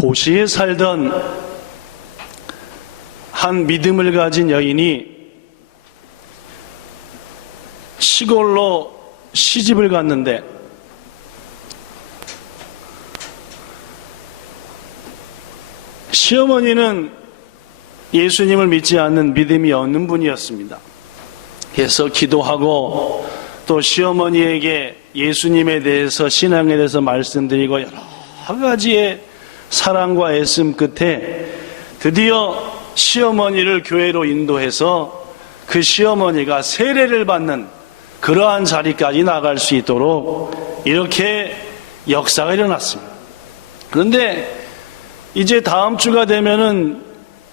도시에 살던 한 믿음을 가진 여인이 시골로 시집을 갔는데 시어머니는 예수님을 믿지 않는 믿음이 없는 분이었습니다. 그래서 기도하고 또 시어머니에게 예수님에 대해서 신앙에 대해서 말씀드리고 여러 가지의 사랑과 애씀 끝에 드디어 시어머니를 교회로 인도해서 그 시어머니가 세례를 받는 그러한 자리까지 나갈 수 있도록 이렇게 역사가 일어났습니다. 그런데 이제 다음 주가 되면은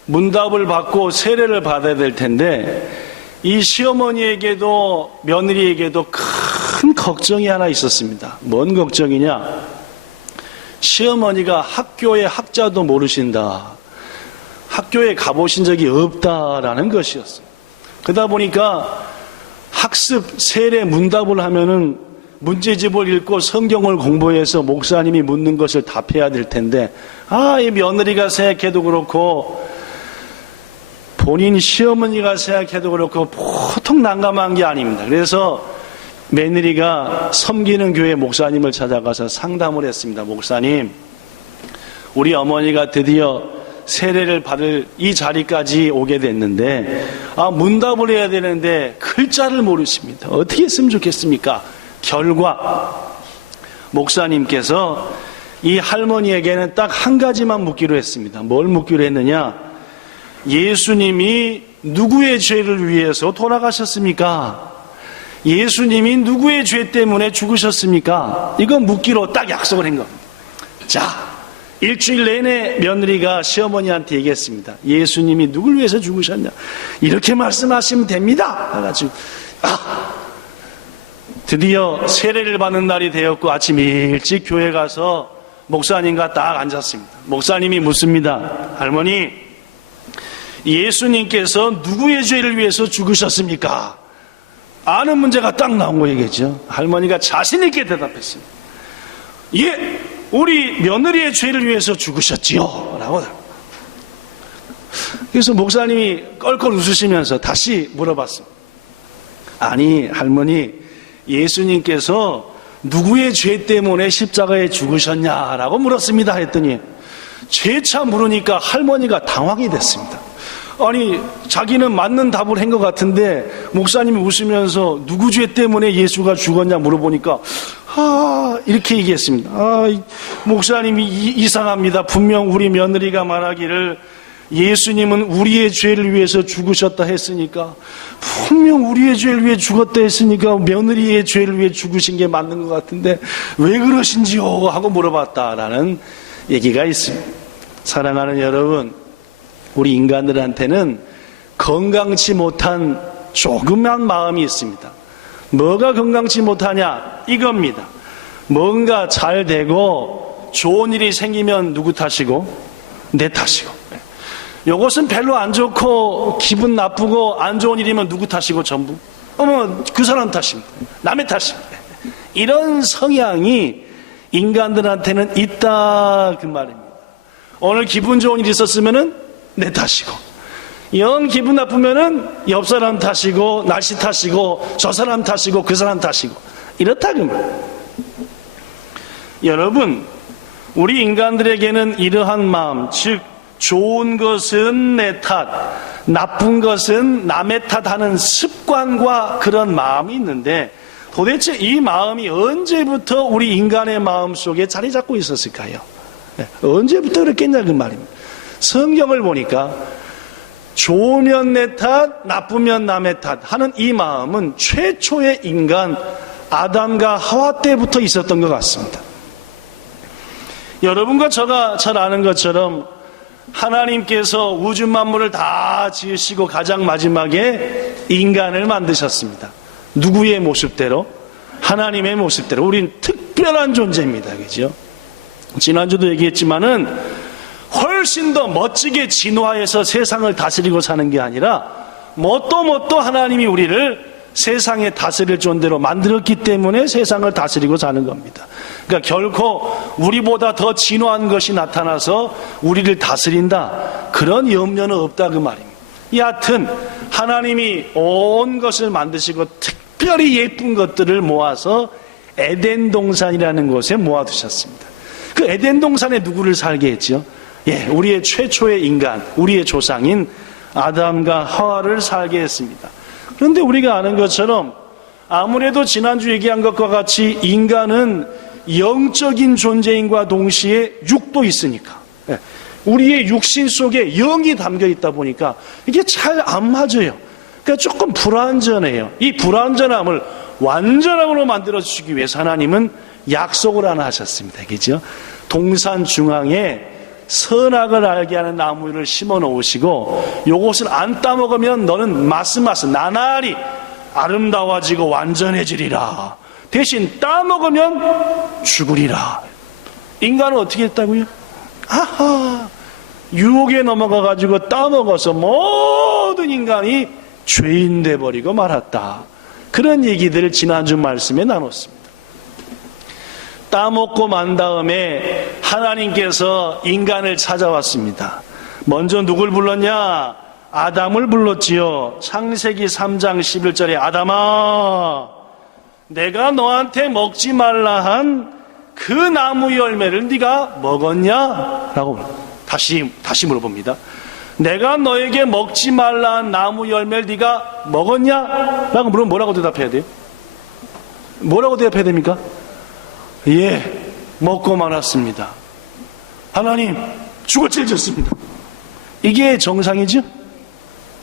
문답을 받고 세례를 받아야 될 텐데 이 시어머니에게도 며느리에게도 큰 걱정이 하나 있었습니다. 뭔 걱정이냐? 시어머니가 학교의 학자도 모르신다. 학교에 가보신 적이 없다라는 것이었어요. 그러다 보니까 학습 세례 문답을 하면은 문제집을 읽고 성경을 공부해서 목사님이 묻는 것을 답해야 될 텐데 이 며느리가 생각해도 그렇고 본인 시어머니가 생각해도 그렇고 보통 난감한 게 아닙니다. 그래서 며느리가 섬기는 교회 목사님을 찾아가서 상담을 했습니다. 목사님, 우리 어머니가 드디어 세례를 받을 이 자리까지 오게 됐는데 문답을 해야 되는데 글자를 모르십니다. 어떻게 했으면 좋겠습니까? 결과 목사님께서 이 할머니에게는 딱 한 가지만 묻기로 했습니다. 뭘 묻기로 했느냐? 예수님이 누구의 죄를 위해서 돌아가셨습니까? 예수님이 누구의 죄 때문에 죽으셨습니까? 이거 묻기로 딱 약속을 한 겁니다. 자, 일주일 내내 며느리가 시어머니한테 얘기했습니다. 예수님이 누굴 위해서 죽으셨냐? 이렇게 말씀하시면 됩니다. 그래가지고 드디어 세례를 받는 날이 되었고 아침 일찍 교회 가서 목사님과 딱 앉았습니다. 목사님이 묻습니다. 할머니, 예수님께서 누구의 죄를 위해서 죽으셨습니까? 아는 문제가 딱 나온 거 얘기죠. 할머니가 자신 있게 대답했습니다. 예, 우리 며느리의 죄를 위해서 죽으셨지요 라고. 그래서 목사님이 껄껄 웃으시면서 다시 물어봤습니다. 아니 할머니, 예수님께서 누구의 죄 때문에 십자가에 죽으셨냐라고 물었습니다 했더니 재차 물으니까 할머니가 당황이 됐습니다. 아니 자기는 맞는 답을 한 것 같은데 목사님이 웃으면서 누구 죄 때문에 예수가 죽었냐 물어보니까 이렇게 얘기했습니다. 목사님이 이상합니다. 분명 우리 며느리가 말하기를 예수님은 우리의 죄를 위해서 죽으셨다 했으니까 분명 우리의 죄를 위해 죽었다 했으니까 며느리의 죄를 위해 죽으신 게 맞는 것 같은데 왜 그러신지요? 하고 물어봤다라는 얘기가 있습니다. 사랑하는 여러분, 우리 인간들한테는 건강치 못한 조그만 마음이 있습니다. 뭐가 건강치 못하냐? 이겁니다. 뭔가 잘 되고 좋은 일이 생기면 누구 탓이고? 내 탓이고. 이것은 별로 안 좋고 기분 나쁘고 안 좋은 일이면 누구 탓이고 전부? 그 사람 탓입니다. 남의 탓입니다. 이런 성향이 인간들한테는 있다 그 말입니다. 오늘 기분 좋은 일이 있었으면은 내 탓이고 영 기분 나쁘면은 옆 사람 탓이고 날씨 탓이고 저 사람 탓이고 그 사람 탓이고 이렇다 그 말. 여러분, 우리 인간들에게는 이러한 마음, 즉 좋은 것은 내 탓, 나쁜 것은 남의 탓하는 습관과 그런 마음이 있는데 도대체 이 마음이 언제부터 우리 인간의 마음 속에 자리 잡고 있었을까요? 언제부터 그랬겠냐 그 말입니다. 성경을 보니까 좋으면 내 탓, 나쁘면 남의 탓 하는 이 마음은 최초의 인간 아담과 하와 때부터 있었던 것 같습니다. 여러분과 제가 잘 아는 것처럼 하나님께서 우주 만물을 다 지으시고 가장 마지막에 인간을 만드셨습니다. 누구의 모습대로? 하나님의 모습대로. 우린 특별한 존재입니다. 그죠? 지난주도 얘기했지만은 훨씬 더 멋지게 진화해서 세상을 다스리고 사는 게 아니라 뭣도 하나님이 우리를 세상에 다스릴 존재로 만들었기 때문에 세상을 다스리고 사는 겁니다. 그러니까 결코 우리보다 더 진화한 것이 나타나서 우리를 다스린다, 그런 염려는 없다 그 말입니다. 여하튼 하나님이 온 것을 만드시고 특별히 예쁜 것들을 모아서 에덴 동산이라는 곳에 모아두셨습니다. 그 에덴 동산에 누구를 살게 했죠? 우리의 최초의 인간, 우리의 조상인 아담과 하와를 살게 했습니다. 그런데 우리가 아는 것처럼 아무래도 지난주 얘기한 것과 같이 인간은 영적인 존재인과 동시에 육도 있으니까, 우리의 육신 속에 영이 담겨 있다 보니까 이게 잘 안 맞아요. 그러니까 조금 불완전해요. 이 불완전함을 완전함으로 만들어 주시기 위해서 하나님은 약속을 하나 하셨습니다. 그죠? 동산 중앙에 선악을 알게 하는 나무를 심어 놓으시고, 요것을 안 따먹으면 너는 마스마스 나날이 아름다워지고 완전해지리라. 대신 따먹으면 죽으리라. 인간은 어떻게 했다고요? 아하, 유혹에 넘어가가지고 따먹어서 모든 인간이 죄인 돼버리고 말았다. 그런 얘기들을 지난주 말씀에 나눴습니다. 따먹고 만 다음에 하나님께서 인간을 찾아왔습니다. 먼저 누굴 불렀냐? 아담을 불렀지요. 창세기 3장 11절에 아담아, 내가 너한테 먹지 말라 한 그 나무 열매를 네가 먹었냐? 라고 다시 물어봅니다. 내가 너에게 먹지 말라 한 나무 열매를 네가 먹었냐? 라고 물으면 뭐라고 대답해야 돼요? 뭐라고 대답해야 됩니까? 예, 먹고 말았습니다. 하나님, 죽어 찢어졌습니다. 이게 정상이죠?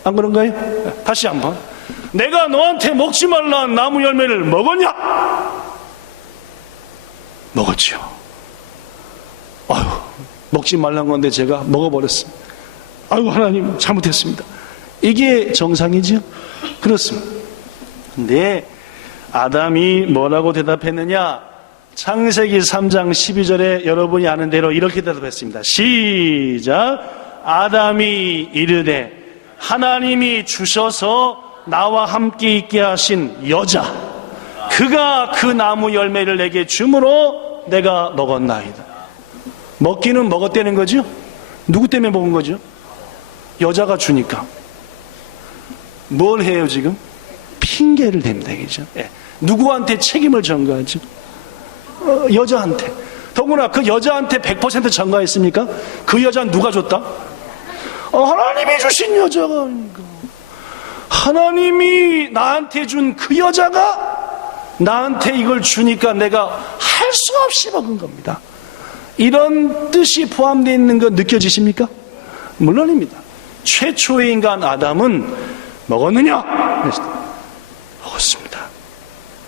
안 그런가요? 다시 한번. 내가 너한테 먹지 말라 한 나무 열매를 먹었냐? 먹었죠. 아유, 먹지 말란 건데 제가 먹어버렸습니다. 아유, 하나님, 잘못했습니다. 이게 정상이죠? 그렇습니다. 근데 아담이 뭐라고 대답했느냐? 창세기 3장 12절에 여러분이 아는 대로 이렇게 대답했습니다. 시작. 아담이 이르되 하나님이 주셔서 나와 함께 있게 하신 여자, 그가 그 나무 열매를 내게 주므로 내가 먹었나이다. 먹기는 먹었다는 거죠? 누구 때문에 먹은 거죠? 여자가 주니까. 뭘 해요 지금? 핑계를 댑니다. 그죠? 누구한테 책임을 전가하죠? 여자한테. 더구나 그 여자한테 100% 전가했습니까? 그 여자는 누가 줬다? 하나님이 주신 여자가 아닌가. 하나님이 나한테 준 그 여자가 나한테 이걸 주니까 내가 할 수 없이 먹은 겁니다. 이런 뜻이 포함되어 있는 거 느껴지십니까? 물론입니다. 최초의 인간 아담은 먹었느냐? 먹었습니다.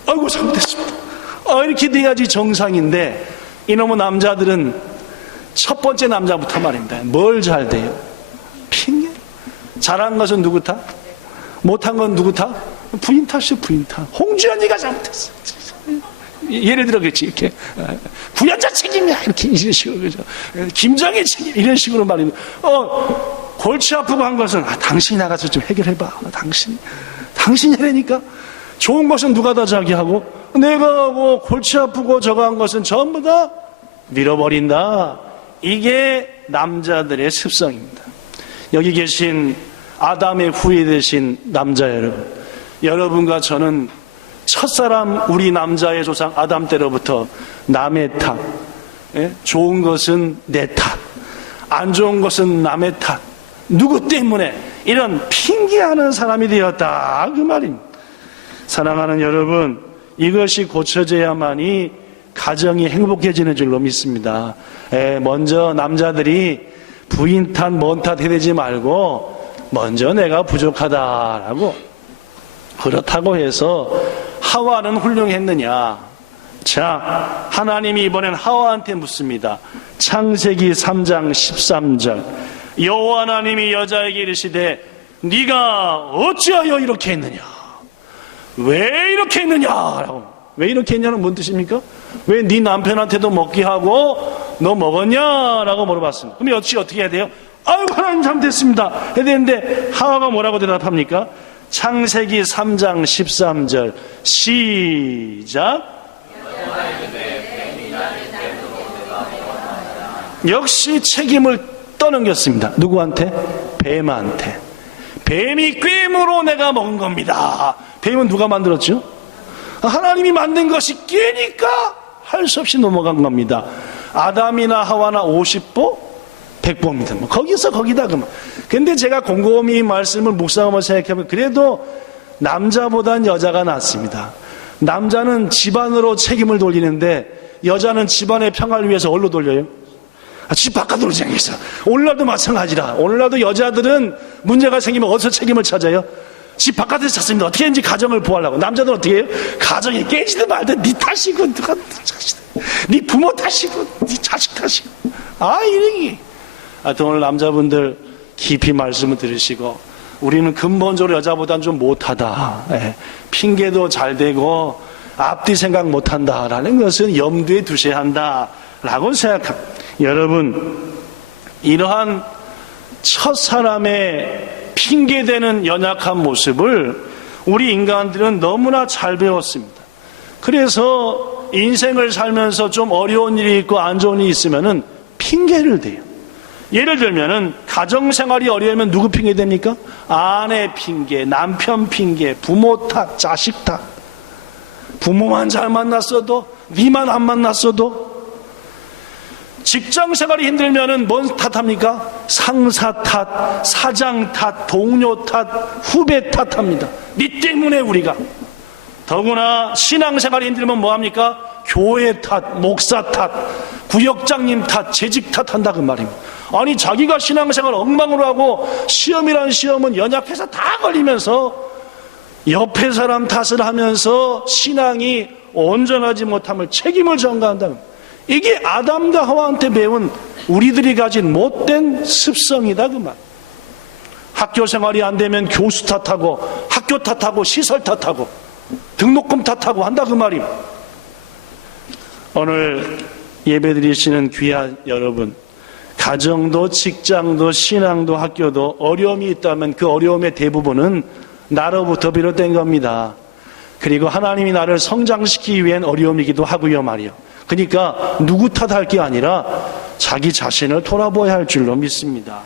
아이고, 잘못했습니다. 이렇게 돼야지 정상인데, 이놈의 남자들은 첫 번째 남자부터 말입니다. 뭘 잘 돼요? 핑계. 잘한 것은 누구 탓? 못한 건 누구 탓? 부인 탓이요, 부인 탓. 홍주연이가 잘못했어. 예를 들어 그렇지, 이렇게. 부연자 책임이야, 이렇게 이런 식으로, 그죠? 김정희 책임, 이런 식으로 말입니다. 골치 아프고 한 것은, 당신이 나가서 좀 해결해봐. 당신이 해라니까. 좋은 것은 누가 다 자기 하고, 내가 하고, 골치 아프고 저거 한 것은 전부 다 밀어버린다. 이게 남자들의 습성입니다. 여기 계신 아담의 후예되신 남자 여러분, 여러분과 저는 첫사람 우리 남자의 조상 아담 때로부터 남의 탓, 좋은 것은 내 탓, 안 좋은 것은 남의 탓, 누구 때문에 이런 핑계하는 사람이 되었다, 그 말입니다. 사랑하는 여러분, 이것이 고쳐져야만이 가정이 행복해지는 줄로 믿습니다. 먼저 남자들이 부인 탓, 뭔 탓 해대지 말고 먼저 내가 부족하다라고. 그렇다고 해서 하와는 훌륭했느냐? 자, 하나님이 이번엔 하와한테 묻습니다. 창세기 3장 13절. 여호와 하나님이 여자에게 이르시되 네가 어찌하여 이렇게 했느냐? 왜 이렇게 했느냐라고. 왜 이렇게 했냐는 뭔 뜻입니까? 왜 네 남편한테도 먹게 하고 너 먹었냐라고 물어봤습니다. 그럼 어떻게 해야 돼요? 아유, 하나님 잘못했습니다 해야 되는데 하와가 뭐라고 대답합니까? 창세기 3장 13절 시작. 역시 책임을 떠넘겼습니다. 누구한테? 뱀한테. 뱀이 꾀므로 내가 먹은 겁니다. 뱀은 누가 만들었죠? 하나님이 만든 것이 깨니까 할 수 없이 넘어간 겁니다. 아담이나 하와나 50보 100보입니다. 뭐 거기서 거기다 그만. 근데 제가 곰곰이 이 말씀을 묵상하며 생각해보면 그래도 남자보단 여자가 낫습니다. 남자는 집안으로 책임을 돌리는데 여자는 집안의 평화를 위해서 어디로 돌려요? 집 바깥으로 생겼어. 오늘날도 마찬가지라. 오늘날도 여자들은 문제가 생기면 어디서 책임을 찾아요? 집 바깥에서 찾습니다. 어떻게 했는지 가정을 보호하려고. 남자들은 어떻게 해요? 가정이 깨지든 말든 네 탓이고 누가 네 부모 탓이고 네 자식 탓이고. 이러기. 오늘 남자분들 깊이 말씀을 들으시고 우리는 근본적으로 여자보다는 좀 못하다. 핑계도 잘 대고 앞뒤 생각 못한다라는 것은 염두에 두셔야 한다라고 생각합니다. 여러분, 이러한 첫사람의 핑계대는 연약한 모습을 우리 인간들은 너무나 잘 배웠습니다. 그래서 인생을 살면서 좀 어려운 일이 있고 안 좋은 일이 있으면은 핑계를 대요. 예를 들면은 가정생활이 어려우면 누구 핑계 됩니까? 아내 핑계, 남편 핑계, 부모 탓, 자식 탓. 부모만 잘 만났어도, 니만 안 만났어도. 직장생활이 힘들면은 뭔 탓합니까? 상사 탓, 사장 탓, 동료 탓, 후배 탓합니다. 니 때문에 우리가. 더구나 신앙생활이 힘들면 뭐합니까? 교회 탓, 목사 탓, 구역장님 탓, 재직 탓한다 그 말입니다. 아니 자기가 신앙생활 엉망으로 하고 시험이란 시험은 연약해서 다 걸리면서 옆에 사람 탓을 하면서 신앙이 온전하지 못함을 책임을 전가한다. 이게 아담과 하와한테 배운 우리들이 가진 못된 습성이다 그 말. 학교 생활이 안 되면 교수 탓하고 학교 탓하고 시설 탓하고 등록금 탓하고 한다 그 말입니다. 오늘 예배드리시는 귀한 여러분, 가정도 직장도 신앙도 학교도 어려움이 있다면 그 어려움의 대부분은 나로부터 비롯된 겁니다. 그리고 하나님이 나를 성장시키기 위한 어려움이기도 하고요 말이요. 그러니까 누구 탓할 게 아니라 자기 자신을 돌아보아야 할 줄로 믿습니다.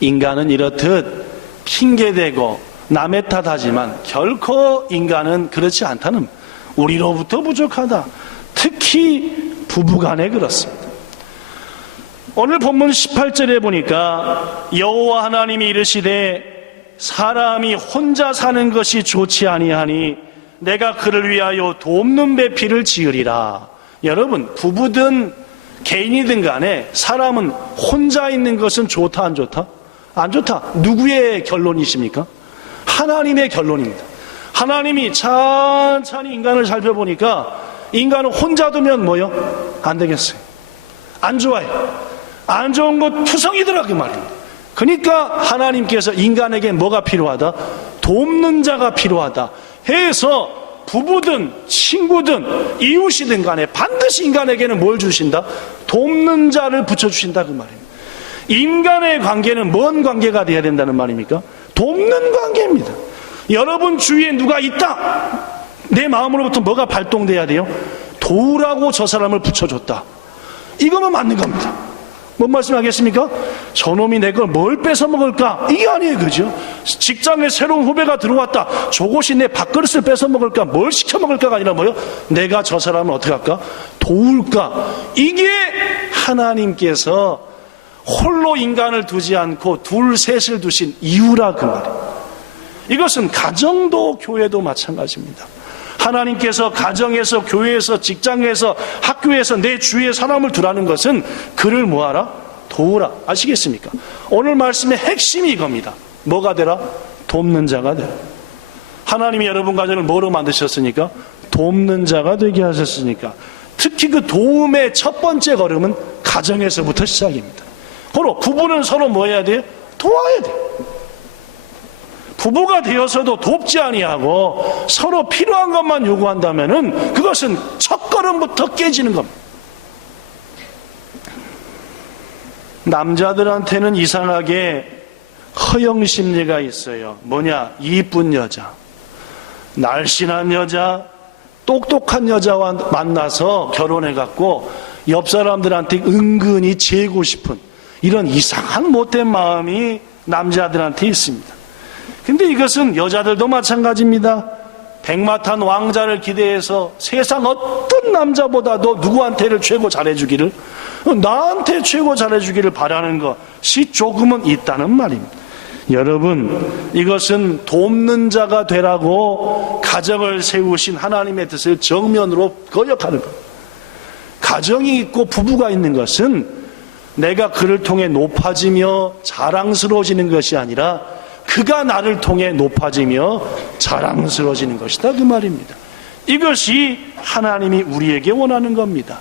인간은 이렇듯 핑계대고 남의 탓하지만 결코 인간은 그렇지 않다는, 우리로부터 부족하다. 특히 부부간에 그렇습니다. 오늘 본문 18절에 보니까 여호와 하나님이 이르시되 사람이 혼자 사는 것이 좋지 아니하니 내가 그를 위하여 돕는 배필을 지으리라. 여러분, 부부든 개인이든 간에 사람은 혼자 있는 것은 좋다 안 좋다? 안 좋다. 누구의 결론이십니까? 하나님의 결론입니다. 하나님이 천천히 인간을 살펴보니까 인간은 혼자 두면 뭐요? 안 되겠어요. 안 좋아요. 안 좋은 것 투성이더라 그 말입니다. 그러니까 하나님께서 인간에게 뭐가 필요하다? 돕는 자가 필요하다 해서 부부든 친구든 이웃이든 간에 반드시 인간에게는 뭘 주신다? 돕는 자를 붙여주신다 그 말입니다. 인간의 관계는 뭔 관계가 되어야 된다는 말입니까? 돕는 관계입니다. 여러분 주위에 누가 있다, 내 마음으로부터 뭐가 발동돼야 돼요? 도우라고 저 사람을 붙여줬다. 이거면 맞는 겁니다. 뭔 말씀하겠습니까? 저놈이 내 걸 뭘 뺏어 먹을까? 이게 아니에요, 그죠? 직장에 새로운 후배가 들어왔다. 저것이 내 밥그릇을 뺏어 먹을까? 뭘 시켜 먹을까가 아니라 뭐요? 내가 저 사람을 어떻게 할까? 도울까? 이게 하나님께서 홀로 인간을 두지 않고 둘 셋을 두신 이유라 그 말이에요. 이것은 가정도 교회도 마찬가지입니다. 하나님께서 가정에서, 교회에서, 직장에서, 학교에서 내 주위에 사람을 두라는 것은 그를 뭐하라? 도우라. 아시겠습니까? 오늘 말씀의 핵심이 이겁니다. 뭐가 되라? 돕는 자가 되라. 하나님이 여러분 가정을 뭐로 만드셨으니까? 돕는 자가 되게 하셨으니까. 특히 그 도움의 첫 번째 걸음은 가정에서부터 시작입니다. 바로 부부는 서로 뭐 해야 돼요? 도와야 돼요. 부부가 되어서도 돕지 아니하고 서로 필요한 것만 요구한다면은 그것은 첫걸음부터 깨지는 겁니다. 남자들한테는 이상하게 허영 심리가 있어요. 뭐냐? 이쁜 여자, 날씬한 여자, 똑똑한 여자와 만나서 결혼해갖고 옆 사람들한테 은근히 재고 싶은 이런 이상한 못된 마음이 남자들한테 있습니다. 근데 이것은 여자들도 마찬가지입니다. 백마탄 왕자를 기대해서 세상 어떤 남자보다도 누구한테를 최고 잘해주기를, 나한테 최고 잘해주기를 바라는 것이 조금은 있다는 말입니다. 여러분, 이것은 돕는 자가 되라고 가정을 세우신 하나님의 뜻을 정면으로 거역하는 것. 가정이 있고 부부가 있는 것은 내가 그를 통해 높아지며 자랑스러워지는 것이 아니라 그가 나를 통해 높아지며 자랑스러워지는 것이다, 그 말입니다. 이것이 하나님이 우리에게 원하는 겁니다.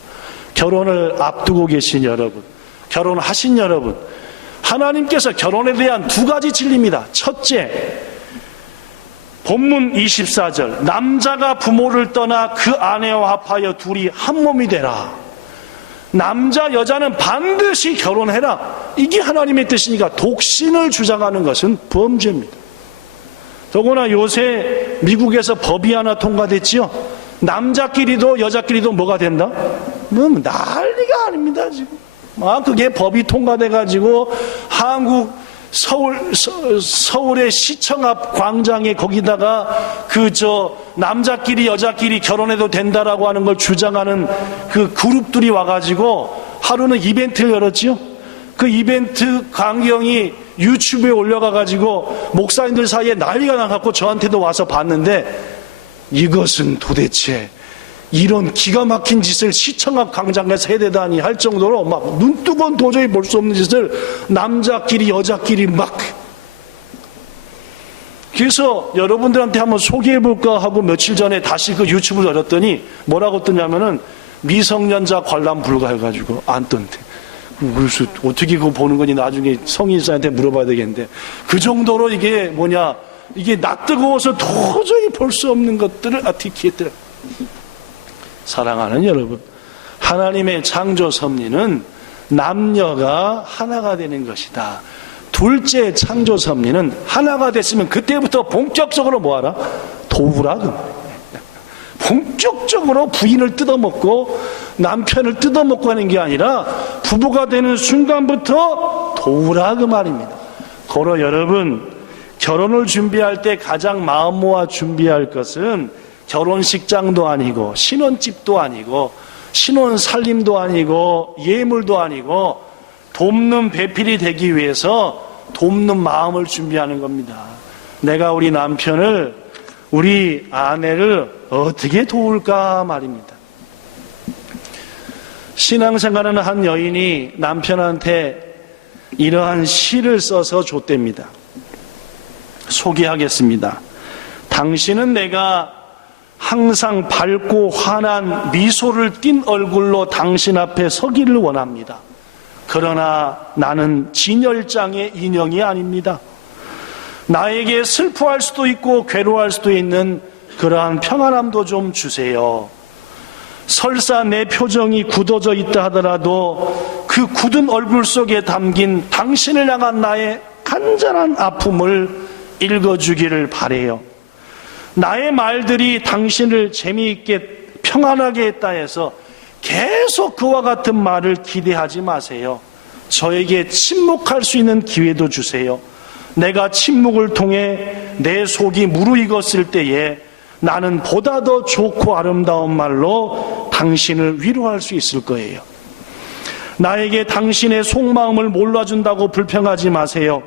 결혼을 앞두고 계신 여러분, 결혼하신 여러분, 하나님께서 결혼에 대한 두 가지 진리입니다. 첫째, 본문 24절, 남자가 부모를 떠나 그 아내와 합하여 둘이 한 몸이 되라. 남자 여자는 반드시 결혼해라. 이게 하나님의 뜻이니까 독신을 주장하는 것은 범죄입니다. 더구나 요새 미국에서 법이 하나 통과됐지요. 남자끼리도 여자끼리도 뭐가 된다? 뭐 난리가 아닙니다 지금. 그게 법이 통과돼가지고 한국 서울의 시청 앞 광장에 거기다가 남자끼리 여자끼리 결혼해도 된다라고 하는 걸 주장하는 그 그룹들이 와가지고 하루는 이벤트를 열었지요. 그 이벤트 광경이 유튜브에 올려가가지고 목사님들 사이에 난리가 나갖고 저한테도 와서 봤는데, 이것은 도대체 이런 기가 막힌 짓을 시청 앞 광장에서 해대다니 할 정도로 막 눈뜨고는 도저히 볼 수 없는 짓을 남자끼리 여자끼리 막. 그래서 여러분들한테 한번 소개해볼까 하고 며칠 전에 다시 그 유튜브를 열었더니 뭐라고 뜨냐면은 미성년자 관람 불가 해가지고 안 떴는데, 그래서 어떻게 그거 보는 거니 나중에 성인사한테 물어봐야 되겠는데, 그 정도로 이게 뭐냐, 이게 낯뜨거워서 도저히 볼 수 없는 것들을 아티키했더라. 사랑하는 여러분, 하나님의 창조 섭리는 남녀가 하나가 되는 것이다. 둘째 창조 섭리는 하나가 됐으면 그때부터 본격적으로 뭐하라? 도우라. 본격적으로 부인을 뜯어먹고 남편을 뜯어먹고 하는 게 아니라 부부가 되는 순간부터 도우라, 그 말입니다. 고로 여러분, 결혼을 준비할 때 가장 마음 모아 준비할 것은 결혼식장도 아니고 신혼집도 아니고 신혼살림도 아니고 예물도 아니고 돕는 배필이 되기 위해서 돕는 마음을 준비하는 겁니다. 내가 우리 남편을, 우리 아내를 어떻게 도울까 말입니다. 신앙생활하는 한 여인이 남편한테 이러한 시를 써서 줬답니다. 소개하겠습니다. 당신은 내가 항상 밝고 환한 미소를 띤 얼굴로 당신 앞에 서기를 원합니다. 그러나 나는 진열장의 인형이 아닙니다. 나에게 슬퍼할 수도 있고 괴로워할 수도 있는 그러한 평안함도 좀 주세요. 설사 내 표정이 굳어져 있다 하더라도 그 굳은 얼굴 속에 담긴 당신을 향한 나의 간절한 아픔을 읽어주기를 바래요. 나의 말들이 당신을 재미있게 평안하게 했다 해서 계속 그와 같은 말을 기대하지 마세요. 저에게 침묵할 수 있는 기회도 주세요. 내가 침묵을 통해 내 속이 무르익었을 때에 나는 보다 더 좋고 아름다운 말로 당신을 위로할 수 있을 거예요. 나에게 당신의 속마음을 몰라준다고 불평하지 마세요.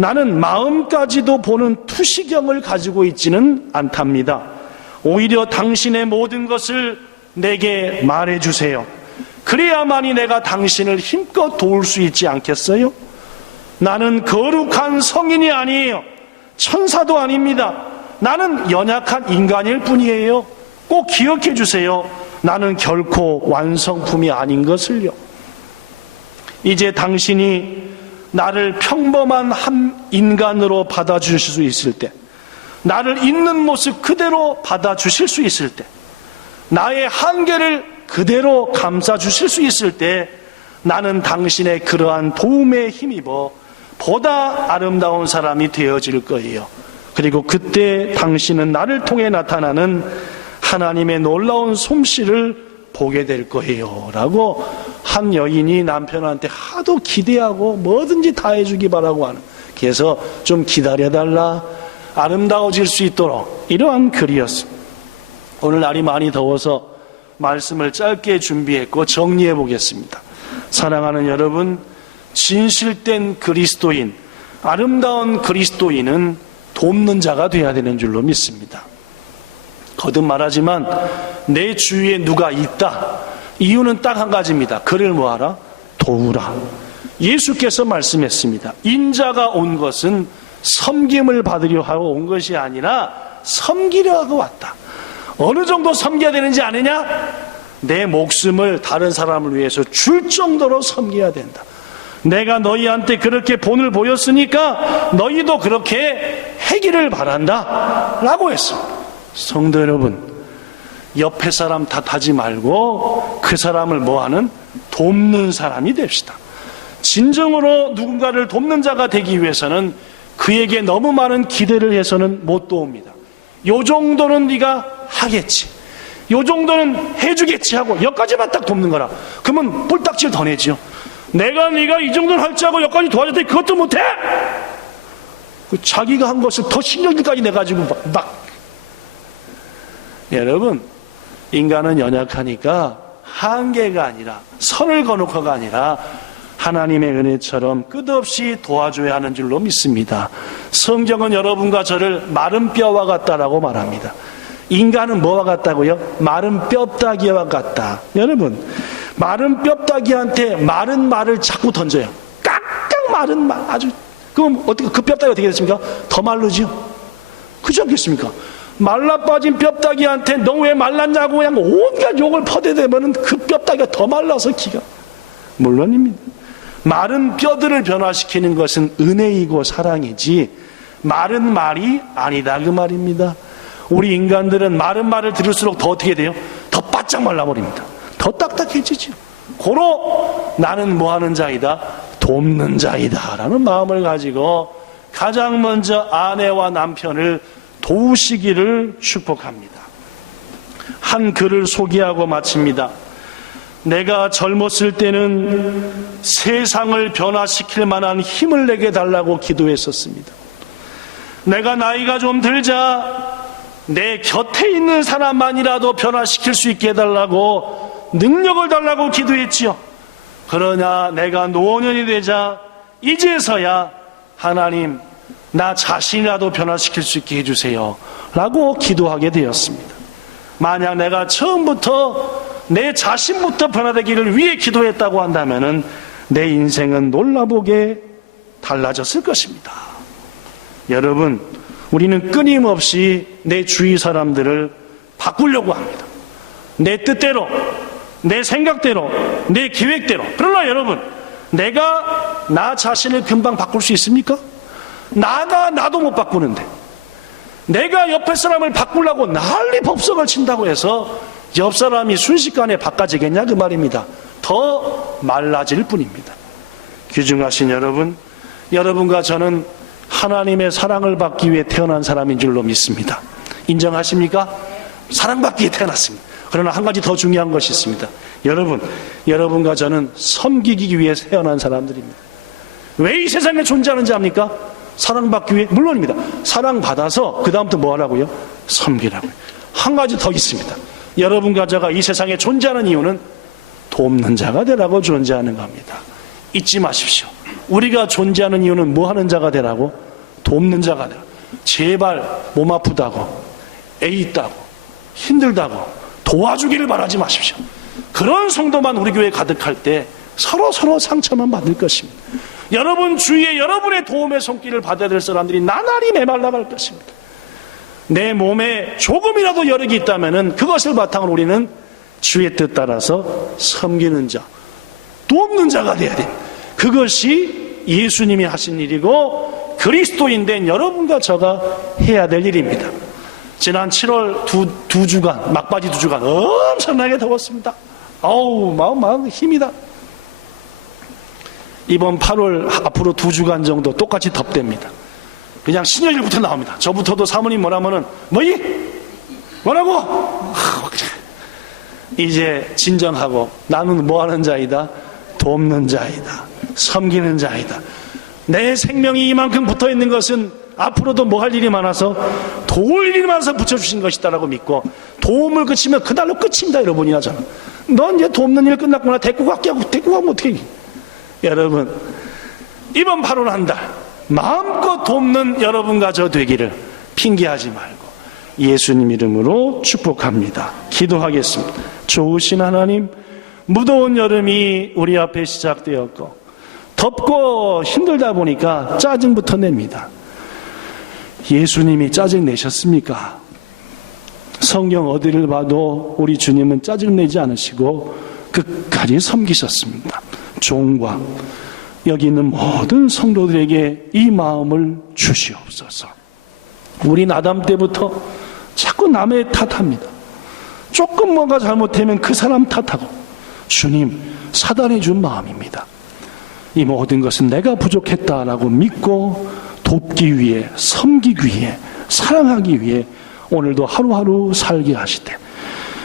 나는 마음까지도 보는 투시경을 가지고 있지는 않답니다. 오히려 당신의 모든 것을 내게 말해주세요. 그래야만이 내가 당신을 힘껏 도울 수 있지 않겠어요? 나는 거룩한 성인이 아니에요. 천사도 아닙니다. 나는 연약한 인간일 뿐이에요. 꼭 기억해 주세요. 나는 결코 완성품이 아닌 것을요. 이제 당신이 나를 평범한 한 인간으로 받아주실 수 있을 때, 나를 있는 모습 그대로 받아주실 수 있을 때, 나의 한계를 그대로 감싸주실 수 있을 때, 나는 당신의 그러한 도움에 힘입어 보다 아름다운 사람이 되어질 거예요. 그리고 그때 당신은 나를 통해 나타나는 하나님의 놀라운 솜씨를 보게 될 거예요 라고 한 여인이 남편한테 하도 기대하고 뭐든지 다 해주기 바라고 하는, 그래서 좀 기다려달라, 아름다워질 수 있도록, 이러한 글이었습니다. 오늘 날이 많이 더워서 말씀을 짧게 준비했고 정리해 보겠습니다. 사랑하는 여러분, 진실된 그리스도인, 아름다운 그리스도인은 돕는 자가 되어야 되는 줄로 믿습니다. 거듭 말하지만 내 주위에 누가 있다, 이유는 딱 한 가지입니다. 그를 뭐하라? 도우라. 예수께서 말씀했습니다. 인자가 온 것은 섬김을 받으려 하고 온 것이 아니라 섬기려 하고 왔다. 어느 정도 섬겨야 되는지 아느냐? 내 목숨을 다른 사람을 위해서 줄 정도로 섬겨야 된다. 내가 너희한테 그렇게 본을 보였으니까 너희도 그렇게 하기를 바란다 라고 했습니다. 성도 여러분, 옆에 사람 탓하지 말고 그 사람을 뭐하는? 돕는 사람이 됩시다. 진정으로 누군가를 돕는 자가 되기 위해서는 그에게 너무 많은 기대를 해서는 못 도웁니다. 요 정도는 네가 하겠지, 요 정도는 해주겠지 하고 여기까지만 딱 돕는 거라. 그러면 뿔딱지를 더 내지요. 내가 네가 이 정도는 할 줄 알고 여기까지 도와줬더니 그것도 못해? 자기가 한 것을 더 신경질까지 내가지고 막. 여러분, 인간은 연약하니까 한계가 아니라, 선을 거놓고가 아니라 하나님의 은혜처럼 끝없이 도와줘야 하는 줄로 믿습니다. 성경은 여러분과 저를 마른 뼈와 같다라고 말합니다. 인간은 뭐와 같다고요? 마른 뼈다귀와 같다. 여러분, 마른 뼈다귀한테 마른 말을 자꾸 던져요. 깍깍 마른 말, 아주. 그럼 어떻게, 그 뼈다귀가 어떻게 됐습니까? 더 마르지요? 그렇지 않겠습니까? 말라 빠진 뼈다귀한테 너 왜 말랐냐고 그냥 온갖 욕을 퍼대대면 그 뼈다귀가 더 말라서 기가 물론입니다. 마른 뼈들을 변화시키는 것은 은혜이고 사랑이지 마른 말이 아니다, 그 말입니다. 우리 인간들은 마른 말을 들을수록 더 어떻게 돼요? 더 바짝 말라버립니다. 더 딱딱해지죠. 고로 나는 뭐하는 자이다? 돕는 자이다 라는 마음을 가지고 가장 먼저 아내와 남편을 도우시기를 축복합니다. 한 글을 소개하고 마칩니다. 내가 젊었을 때는 세상을 변화시킬 만한 힘을 내게 달라고 기도했었습니다. 내가 나이가 좀 들자 내 곁에 있는 사람만이라도 변화시킬 수 있게 해달라고, 능력을 달라고 기도했지요. 그러나 내가 노년이 되자 이제서야 하나님, 나 자신이라도 변화시킬 수 있게 해주세요 라고 기도하게 되었습니다. 만약 내가 처음부터 내 자신부터 변화되기를 위해 기도했다고 한다면 내 인생은 놀라보게 달라졌을 것입니다. 여러분, 우리는 끊임없이 내 주위 사람들을 바꾸려고 합니다. 내 뜻대로, 내 생각대로, 내 계획대로. 그러나 여러분, 내가 나 자신을 금방 바꿀 수 있습니까? 나도 못 바꾸는데 내가 옆에 사람을 바꾸려고 난리 법석을 친다고 해서 옆 사람이 순식간에 바꿔지겠냐, 그 말입니다. 더 말라질 뿐입니다. 귀중하신 여러분, 여러분과 저는 하나님의 사랑을 받기 위해 태어난 사람인 줄로 믿습니다. 인정하십니까? 사랑받기 위해 태어났습니다. 그러나 한 가지 더 중요한 것이 있습니다. 여러분과 저는 섬기기 위해 태어난 사람들입니다. 왜 이 세상에 존재하는지 압니까? 사랑받기 위해? 물론입니다. 사랑받아서 그 다음부터 뭐 하라고요? 섬기라고요. 한 가지 더 있습니다. 여러분과 저가 이 세상에 존재하는 이유는 돕는 자가 되라고 존재하는 겁니다. 잊지 마십시오. 우리가 존재하는 이유는 뭐 하는 자가 되라고? 돕는 자가 되라. 제발 몸 아프다고, 애 있다고, 힘들다고 도와주기를 바라지 마십시오. 그런 성도만 우리 교회에 가득할 때 서로 상처만 받을 것입니다. 여러분 주위에 여러분의 도움의 손길을 받아야 될 사람들이 나날이 메말라갈 것입니다. 내 몸에 조금이라도 여력이 있다면 그것을 바탕으로 우리는 주의 뜻 따라서 섬기는 자, 돕는 자가 되어야 돼요. 그것이 예수님이 하신 일이고 그리스도인 된 여러분과 저가 해야 될 일입니다. 지난 7월 두 주간, 막바지 2주간 엄청나게 더웠습니다. 아우, 마음 힘이다. 이번 8월 앞으로 2주간 정도 똑같이 덥답니다. 그냥 신여일부터 나옵니다. 저부터도 사모님 뭐라면은 뭐이? 뭐라고? 이제 진정하고 나는 뭐하는 자이다? 돕는 자이다. 섬기는 자이다. 내 생명이 이만큼 붙어있는 것은 앞으로도 뭐 할 일이 많아서 도울 일이 많아서 붙여주신 것이다라고 믿고, 도움을 그치면 그날로 끝입니다. 여러분이 하잖아. 넌 이제 돕는 일 끝났구나. 데리고 가면 어떻게 해. 여러분, 이번 8월 한 달 마음껏 돕는 여러분과 저 되기를 핑계하지 말고 예수님 이름으로 축복합니다. 기도하겠습니다. 좋으신 하나님, 무더운 여름이 우리 앞에 시작되었고 덥고 힘들다 보니까 짜증부터 냅니다. 예수님이 짜증 내셨습니까? 성경 어디를 봐도 우리 주님은 짜증 내지 않으시고 끝까지 섬기셨습니다. 종과 여기 있는 모든 성도들에게 이 마음을 주시옵소서. 우린 아담 때부터 자꾸 남의 탓합니다. 조금 뭔가 잘못되면 그 사람 탓하고, 주님, 사단이 준 마음입니다. 이 모든 것은 내가 부족했다라고 믿고 돕기 위해, 섬기기 위해, 사랑하기 위해 오늘도 하루하루 살게 하시되,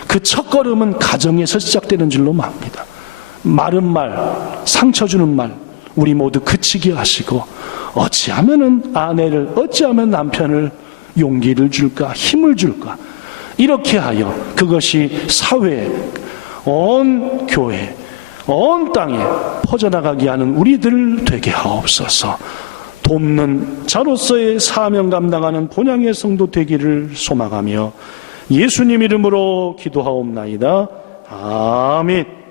그 첫걸음은 가정에서 시작되는 줄로 맙니다. 마른 말, 상처 주는 말 우리 모두 그치게 하시고, 어찌하면은 아내를, 어찌하면 남편을 용기를 줄까, 힘을 줄까, 이렇게 하여 그것이 사회, 온 교회, 온 땅에 퍼져나가게 하는 우리들 되게 하옵소서. 돕는 자로서의 사명 감당하는 본향의 성도 되기를 소망하며 예수님 이름으로 기도하옵나이다. 아멘.